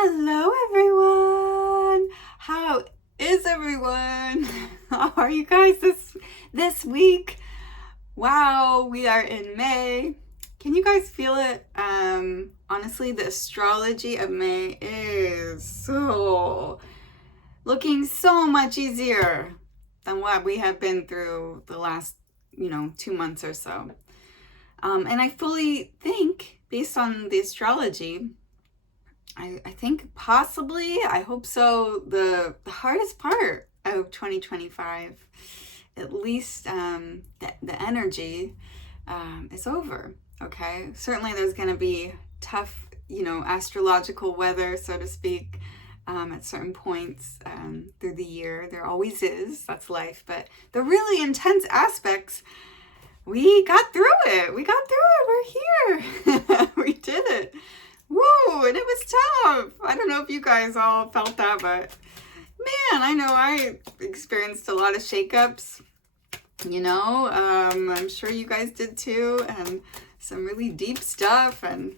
Hello everyone! How is everyone? How are you guys this week? Wow, we are in May. Can you guys feel it? Honestly, the astrology of May is looking so much easier than what we have been through the last, 2 months or so. And I fully think, based on the astrology, I think possibly, I hope so, the hardest part of 2025, at least the energy, is over, okay? Certainly there's going to be tough, astrological weather, so to speak, at certain points through the year. There always is, that's life. But the really intense aspects, we got through it. We're here. We did it. Woo, and it was tough. I don't know if you guys all felt that, but man, I know I experienced a lot of shakeups. I'm sure you guys did too, and some really deep stuff, and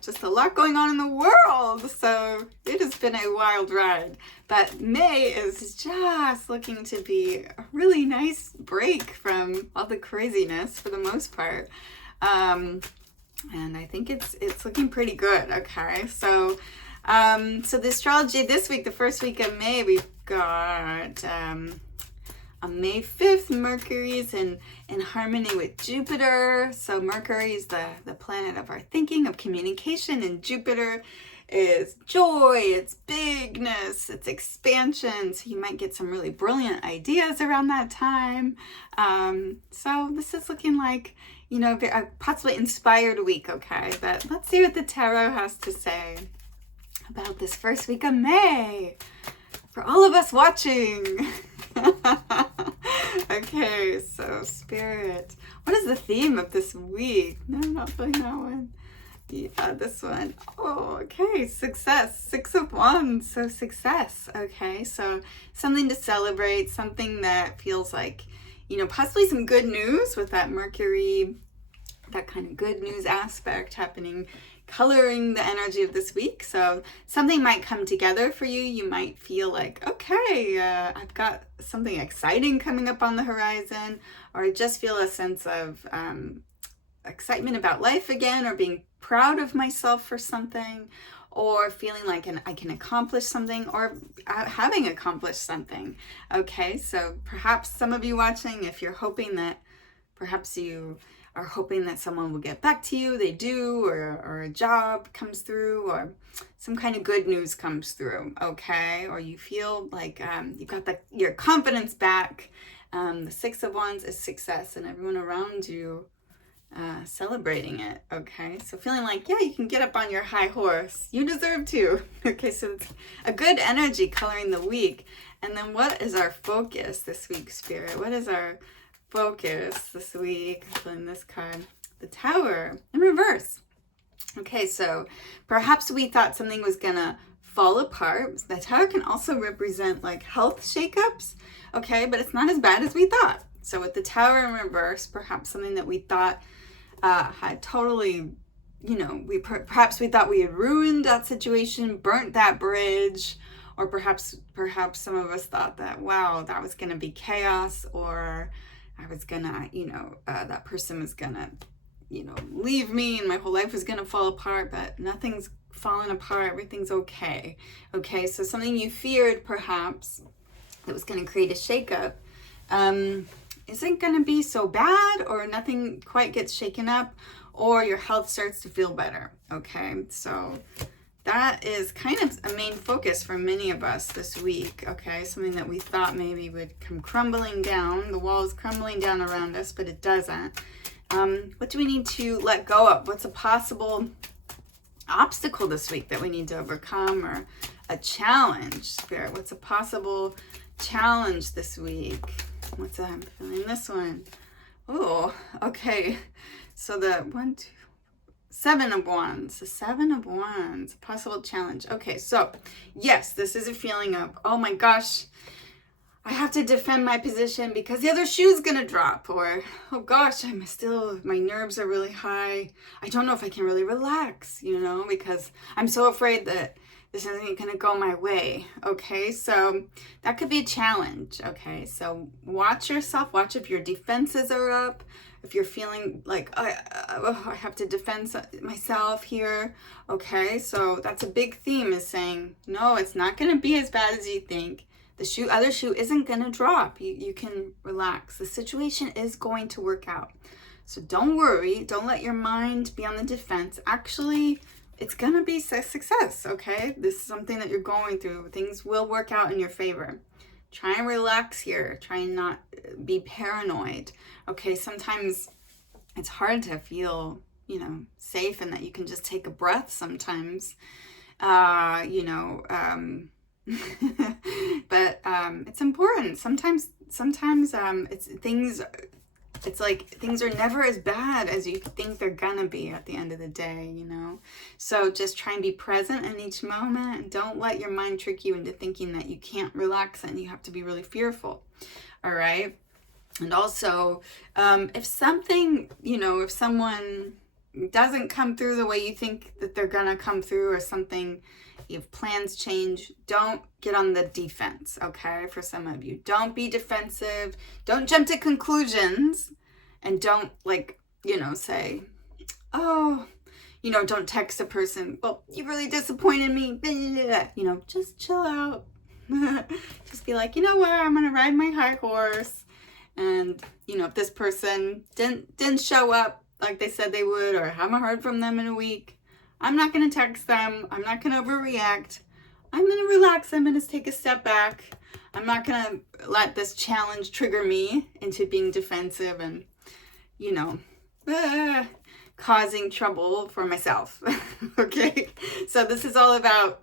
just a lot going on in the world. So it has been a wild ride. But May is just looking to be a really nice break from all the craziness for the most part. And I think it's looking pretty good. Okay, so the astrology this week, the first week of May, we've got on May 5th, Mercury's in harmony with Jupiter. So Mercury is the planet of our thinking, of communication, and Jupiter is joy, it's bigness, it's expansion. So you might get some really brilliant ideas around that time. So this is looking like, a possibly inspired week, okay? But let's see what the tarot has to say about this first week of May for all of us watching. Okay, so Spirit, what is the theme of this week? No, I'm not feeling that one. Yeah, this one. Oh, okay, success. 6 of Wands, so success. Okay, so something to celebrate, something that feels like, possibly some good news with that Mercury, that kind of good news aspect happening, coloring the energy of this week. So something might come together for you. You might feel like, okay, I've got something exciting coming up on the horizon, or I just feel a sense of excitement about life again, or being proud of myself for something, or feeling like I can accomplish something, or having accomplished something. Okay, so perhaps some of you watching, if you're hoping that, perhaps you are hoping that someone will get back to you, they do, or a job comes through, or some kind of good news comes through, okay? Or you feel like you've got your confidence back. The 6 of Wands is success, and everyone around you celebrating it, okay? So feeling like, yeah, you can get up on your high horse. You deserve to. Okay, so it's a good energy coloring the week. And then what is our focus this week, Spirit? What is our focus this week? Pulling this card, the Tower in reverse. Okay, so perhaps we thought something was gonna fall apart. The Tower can also represent like health shakeups, okay, but it's not as bad as we thought. So with the Tower in reverse, perhaps something that we thought had totally, perhaps we thought we had ruined that situation, burnt that bridge, or perhaps some of us thought that, wow, that was going to be chaos, or I was gonna, that person was gonna, leave me and my whole life was gonna fall apart, but nothing's fallen apart, everything's okay. Okay, so something you feared perhaps that was gonna create a shakeup isn't gonna be so bad, or nothing quite gets shaken up, or your health starts to feel better. Okay, so that is kind of a main focus for many of us this week, okay? Something that we thought maybe would come crumbling down. The wall is crumbling down around us, but it doesn't. What do we need to let go of? What's a possible obstacle this week that we need to overcome, or a challenge, Spirit? What's a possible challenge this week? I'm feeling this one. Oh, okay. So the 7 of Wands, the 7 of Wands, a possible challenge. Okay, so yes, this is a feeling of, oh my gosh, I have to defend my position because the other shoe's gonna drop, or oh gosh, my nerves are really high. I don't know if I can really relax, because I'm so afraid that this isn't going to go my way. Okay, so that could be a challenge. Okay, so watch yourself. Watch if your defenses are up. If you're feeling like, I have to defend myself here. Okay, so that's a big theme, is saying, no, it's not going to be as bad as you think. The other shoe isn't going to drop. You can relax. The situation is going to work out. So don't worry. Don't let your mind be on the defense. Actually, it's going to be a success, okay? This is something that you're going through. Things will work out in your favor. Try and relax here. Try and not be paranoid. Okay, sometimes it's hard to feel, safe, and that you can just take a breath sometimes, but it's important. Sometimes it's like things are never as bad as you think they're gonna be at the end of the day, So just try and be present in each moment, and don't let your mind trick you into thinking that you can't relax and you have to be really fearful. All right. And also, if something, if someone doesn't come through the way you think that they're gonna come through, or something, if plans change, don't get on the defense, okay? For some of you, don't be defensive. Don't jump to conclusions, and don't say, oh, don't text a person, well, you really disappointed me. Just chill out. Just be like, you know what? I'm gonna ride my high horse. And, if this person didn't show up like they said they would, or haven't heard from them in a week, I'm not going to text them. I'm not going to overreact. I'm going to relax. I'm going to take a step back. I'm not going to let this challenge trigger me into being defensive and, causing trouble for myself. Okay, so this is all about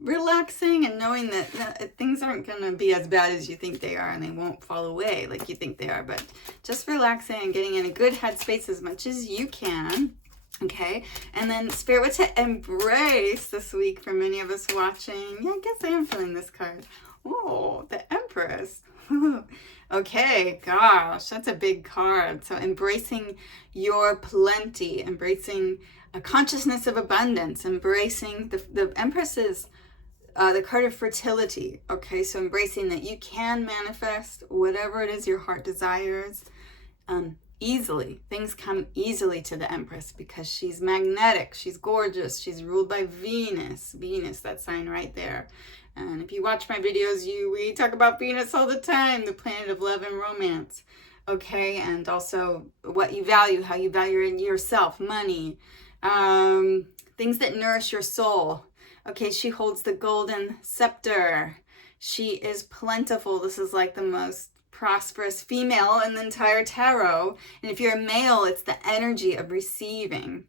relaxing and knowing that things aren't going to be as bad as you think they are, and they won't fall away like you think they are, but just relaxing and getting in a good headspace as much as you can. Okay, and then Spirit, what to embrace this week for many of us watching. Yeah, I guess I am feeling this card. Oh, the Empress. Okay, gosh, that's a big card. So embracing your plenty, embracing a consciousness of abundance, embracing the Empress is the card of fertility. Okay, so embracing that you can manifest whatever it is your heart desires easily. Things come easily to the Empress because she's magnetic, she's gorgeous, she's ruled by Venus, that sign right there. And if you watch my videos, we talk about Venus all the time, the planet of love and romance. Okay, and also what you value, how you value yourself, money, things that nourish your soul. Okay, she holds the golden scepter. She is plentiful. This is like the most prosperous female in the entire tarot. And if you're a male, it's the energy of receiving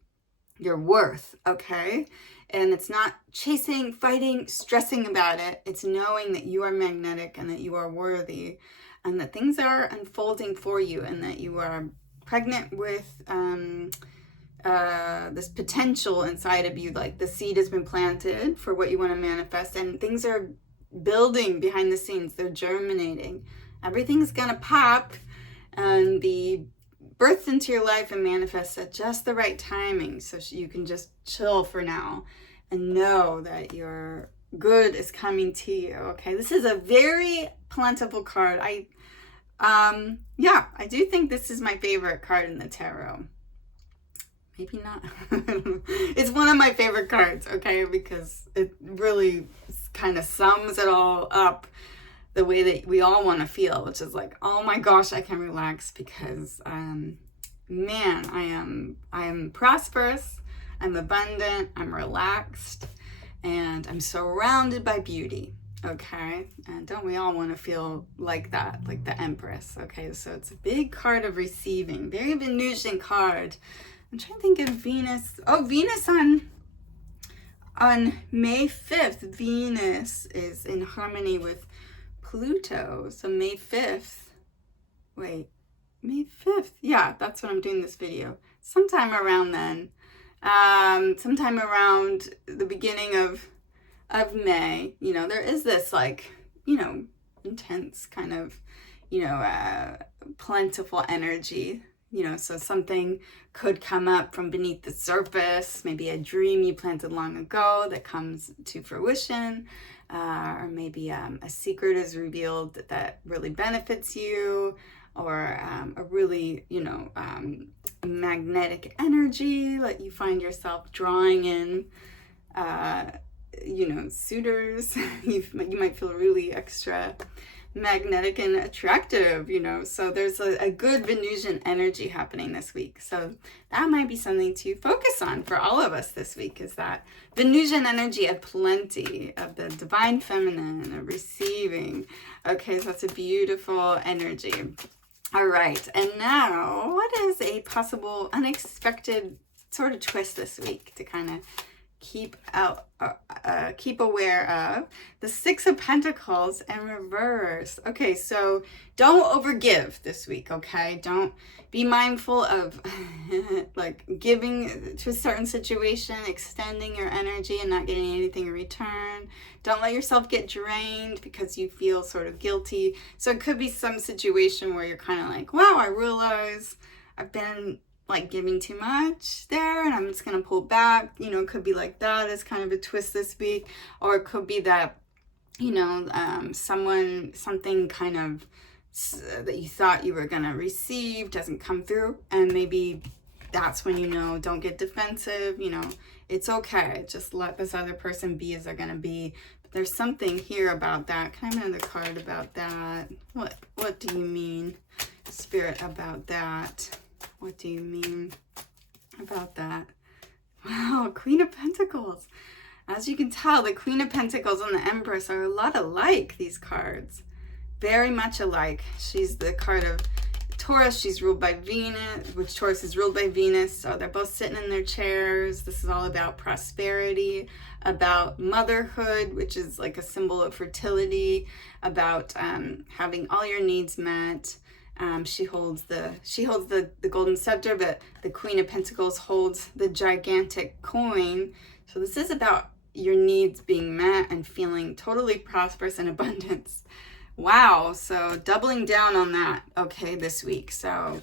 your worth, okay? And it's not chasing, fighting, stressing about it. It's knowing that you are magnetic and that you are worthy and that things are unfolding for you and that you are pregnant with this potential inside of you. Like the seed has been planted for what you want to manifest, and things are building behind the scenes. They're germinating. Everything's going to pop and be birthed into your life and manifest at just the right timing, so you can just chill for now and know that your good is coming to you. Okay, this is a very plentiful card. I do think this is my favorite card in the tarot. Maybe not. It's one of my favorite cards, okay, because it really kind of sums it all up the way that we all want to feel, which is like, oh my gosh, I can relax because man, I am prosperous, I'm abundant, I'm relaxed, and I'm surrounded by beauty. Okay, and don't we all want to feel like that, like the Empress? Okay, so it's a big card of receiving, very Venusian card. I'm trying to think of Venus. Oh, Venus on May 5th, Venus is in harmony with Pluto. So May 5th, wait, May 5th. Yeah, that's when I'm doing this video. Sometime around then. Sometime around the beginning of May, there is this like, intense kind of, plentiful energy, So something could come up from beneath the surface, maybe a dream you planted long ago that comes to fruition, or maybe a secret is revealed that really benefits you, or a really, magnetic energy that you find yourself drawing in, suitors. You might feel really extra magnetic and attractive, so there's a good Venusian energy happening this week. So that might be something to focus on for all of us this week, is that Venusian energy of plenty, of the divine feminine, of receiving. Okay, so that's a beautiful energy. All right, and now what is a possible unexpected sort of twist this week to kind of keep aware of? The Six of Pentacles in reverse. Okay, so don't overgive this week, okay? Don't be mindful of like giving to a certain situation, extending your energy and not getting anything in return. Don't let yourself get drained because you feel sort of guilty. So it could be some situation where you're kind of like, wow, I realize I've been like giving too much there and I'm just going to pull back. It could be like that as kind of a twist this week. Or it could be that, something kind of that you thought you were going to receive doesn't come through. And maybe that's when, don't get defensive. It's okay. Just let this other person be as they're going to be. But there's something here about that. Can I have another card about that? What do you mean, Spirit, about that? What do you mean about that? Wow, Queen of Pentacles. As you can tell, the Queen of Pentacles and the Empress are a lot alike, these cards. Very much alike. She's the card of Taurus. She's ruled by Venus, which Taurus is ruled by Venus. So they're both sitting in their chairs. This is all about prosperity, about motherhood, which is like a symbol of fertility, about having all your needs met. She holds the golden scepter, but the Queen of Pentacles holds the gigantic coin. So this is about your needs being met and feeling totally prosperous and abundance. Wow. So doubling down on that, okay, this week. So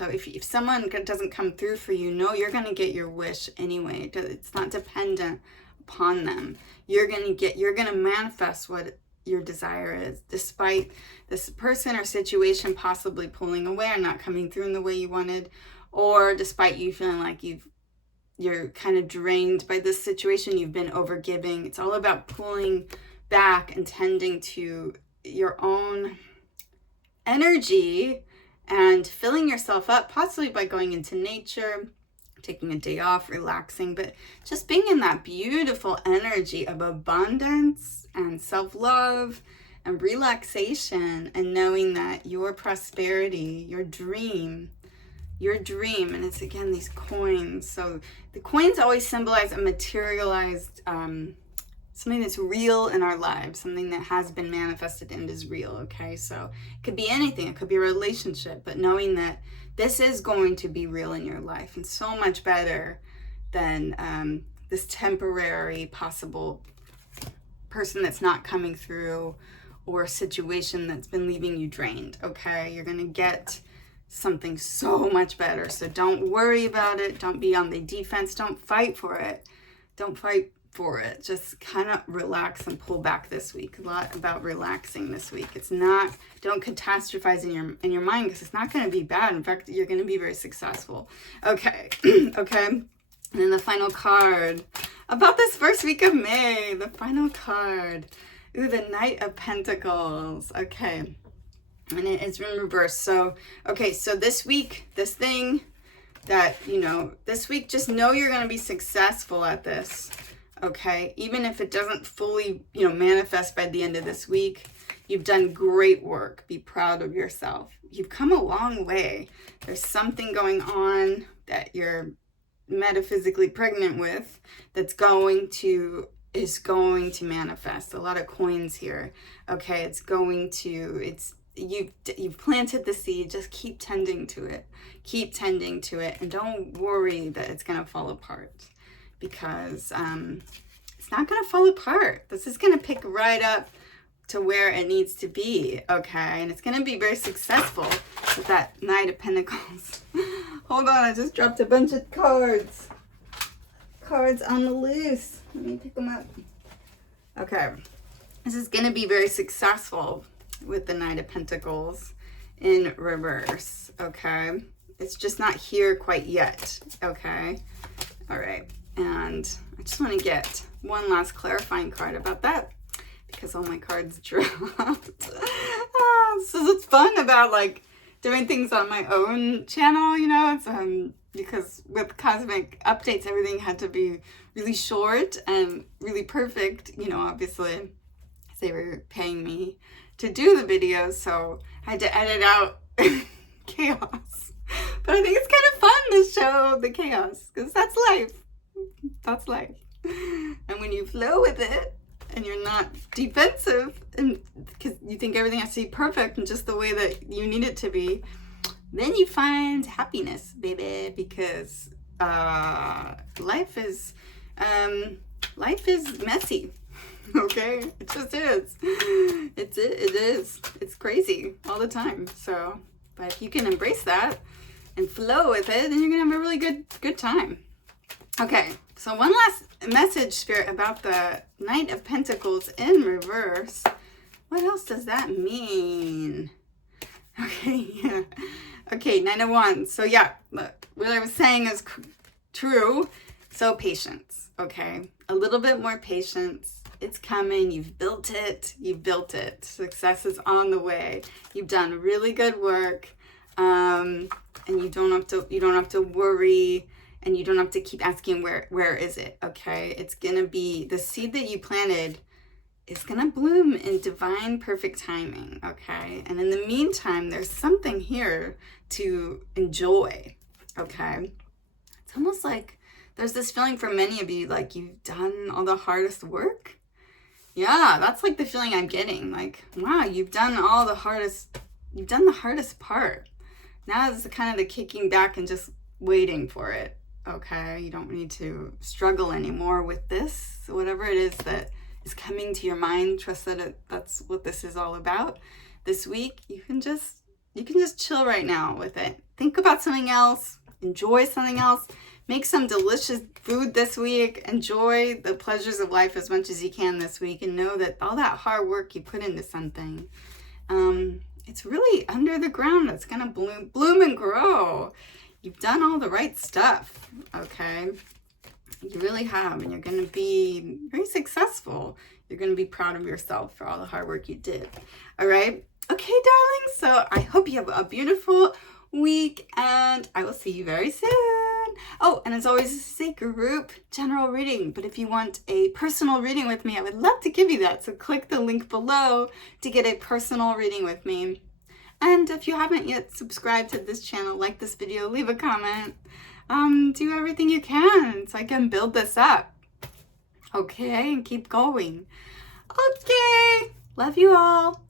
if someone doesn't come through for you, you're going to get your wish anyway. It's not dependent upon them. You're going to manifest what your desire is, despite this person or situation possibly pulling away or not coming through in the way you wanted, or despite you feeling like you're kind of drained by this situation, you've been overgiving. It's all about pulling back and tending to your own energy and filling yourself up, possibly by going into nature, taking a day off, relaxing, but just being in that beautiful energy of abundance and self-love and relaxation, and knowing that your prosperity, your dream, and it's again these coins. So the coins always symbolize a materialized something that's real in our lives, something that has been manifested and is real. Okay, so it could be anything. It could be a relationship, but knowing that this is going to be real in your life, and so much better than this temporary possible person that's not coming through, or a situation that's been leaving you drained. Okay, you're gonna get something so much better. So don't worry about it. Don't be on the defense. Don't fight for it. Just kind of relax and pull back this week. A lot about relaxing this week. Don't catastrophize in your mind, because it's not going to be bad. In fact, you're going to be very successful. Okay. Okay. And then the final card about this first week of May, the final card. Ooh, the Knight of Pentacles. Okay. And it is in reverse. So, okay. So this week, this thing that, this week, just know you're going to be successful at this. Okay, even if it doesn't fully, manifest by the end of this week, you've done great work. Be proud of yourself. You've come a long way. There's something going on that you're metaphysically pregnant with that's going to manifest. A lot of coins here. Okay, you've planted the seed. Just keep tending to it. Keep tending to it, and don't worry that it's gonna fall apart. Because it's not going to fall apart. This is going to pick right up to where it needs to be, okay? And it's going to be very successful with that Knight of Pentacles. Hold on, I just dropped a bunch of cards. Cards on the loose. Let me pick them up. Okay. This is going to be very successful with the Knight of Pentacles in reverse, okay? It's just not here quite yet, okay? All right. And I just want to get one last clarifying card about that because all my cards dropped. So it's fun about like doing things on my own channel, you know, it's, because with cosmic updates, everything had to be really short and really perfect, you know, obviously they were paying me to do the videos, so I had to edit out chaos. But I think it's kind of fun to show the chaos because that's life. That's life. And when you flow with it and you're not defensive and because you think everything has to be perfect and just the way that you need it to be, then you find happiness, baby, because life is messy. Okay, it just is. It is. It's crazy all the time. So, but if you can embrace that and flow with it, then you're gonna have a really good time. Okay, so one last message, Spirit, about the Knight of Pentacles in reverse. What else does that mean? Okay, yeah. Okay, Nine of Wands. So yeah, look, what I was saying is true. So patience, okay? A little bit more patience. It's coming. You've built it. You've built it. Success is on the way. You've done really good work, and you don't have to worry, and you don't have to keep asking where is it. Okay, it's gonna be the seed that you planted is gonna bloom in divine perfect timing. Okay, and in the meantime, there's something here to enjoy. Okay, it's almost like there's this feeling for many of you like you've done all the hardest work. Yeah, that's like the feeling I'm getting. Like, wow, you've done the hardest part. Now it's kind of the kicking back and just waiting for it. Okay, you don't need to struggle anymore with this. Whatever it is that is coming to your mind, trust that that's what this is all about. This week, you can just chill right now with it. Think about something else. Enjoy something else. Make some delicious food this week. Enjoy the pleasures of life as much as you can this week, and know that all that hard work you put into something, it's really under the ground. It's gonna bloom and grow. You've done all the right stuff, okay? You really have, and you're gonna be very successful. You're gonna be proud of yourself for all the hard work you did. All right? Okay, darling. So I hope you have a beautiful week, and I will see you very soon. Oh, and as always, this is a group general reading, but if you want a personal reading with me, I would love to give you that. So click the link below to get a personal reading with me. And if you haven't yet subscribed to this channel, like this video, leave a comment, do everything you can so I can build this up. Okay, and keep going. Okay, love you all.